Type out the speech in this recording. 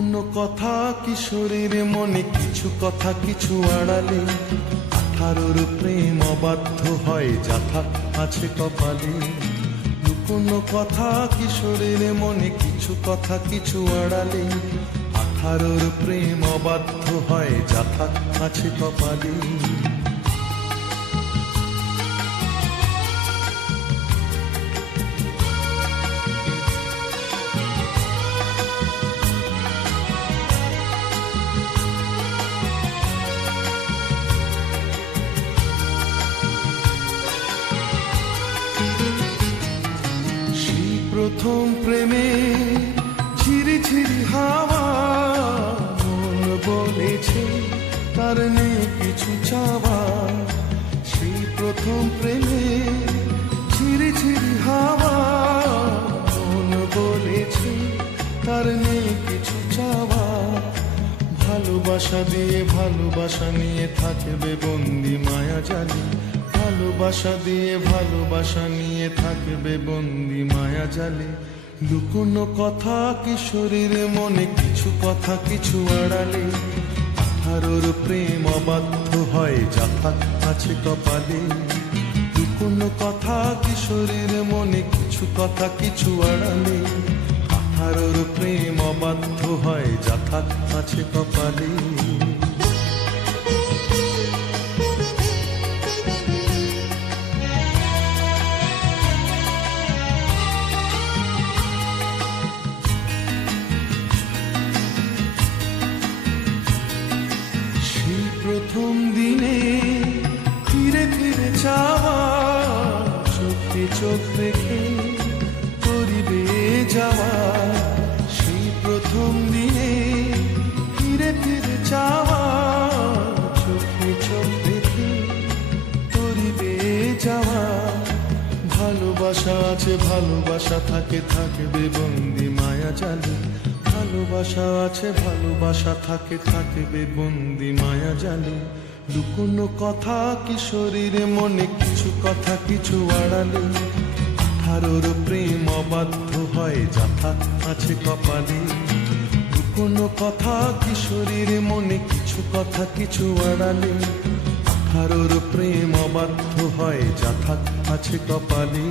লুকোনো কথা কিশোরীর মনে, কিছু কথা কিছু আড়ালে। 18র প্রেম অবাধ্য হয়, যাথা আছে কপালে। লুকোনো কথা কিশোরীর মনে, কিছু কথা কিছু আড়ালে। 18র প্রেম অবাধ্য হয়, যাথা আছে কপালে। প্রথম প্রেমে ঝিরি ঝিরি হাওয়া, মন বলেছে তার নেই কিছু চাওয়া। সেই প্রথম প্রেমে ঝিরি ঝিরি হাওয়া, মন বলেছে তার নেই কিছু চাওয়া। ভালোবাসা দিয়ে ভালোবাসা নিয়ে থাকবে বন্দি মায়া জালে। ভালোবাসা দিয়ে ভালোবাসা নিয়ে থাকবে বন্দি মায়া জালে। লুকোনো কথা কিশোরীর মনে, কিছু কথা কিছু আড়ালে। 18র প্রেম অবাধ্য হয়, যাথা আছে কপালে। লুকোনো কথা কিশোরীর মনে, কিছু কথা কিছু আড়ালে। 18র প্রেম অবাধ্য হয়, যাথা আছে কপালে। প্রথম দিনে ফিরে ফিরে যাওয়া, চোখে চোখ রেখে করিবে যাওয়া। সেই প্রথম দিনে ফিরে ফিরে যাওয়া, চোখে চোখ রেখে করিবে যাওয়া। ভালোবাসা আছে ভালোবাসা থাকে, থাকবে বন্দি মায়া জালে। ভালোবাসা আছে ভালোবাসা থাকে, থাকবে বন্দি মায়া জালে। লুকোনো কথা কিশোরীর মনে, কিছু কথা কিছু আড়ালে। 18র প্রেম অবাধ্য হয়, যাথা আছে কপালে। লুকোনো কথা কিশোরীর মনে, কিছু কথা কিছু আড়ালে। 18র প্রেম অবাধ্য হয়, যাথা আছে কপালে।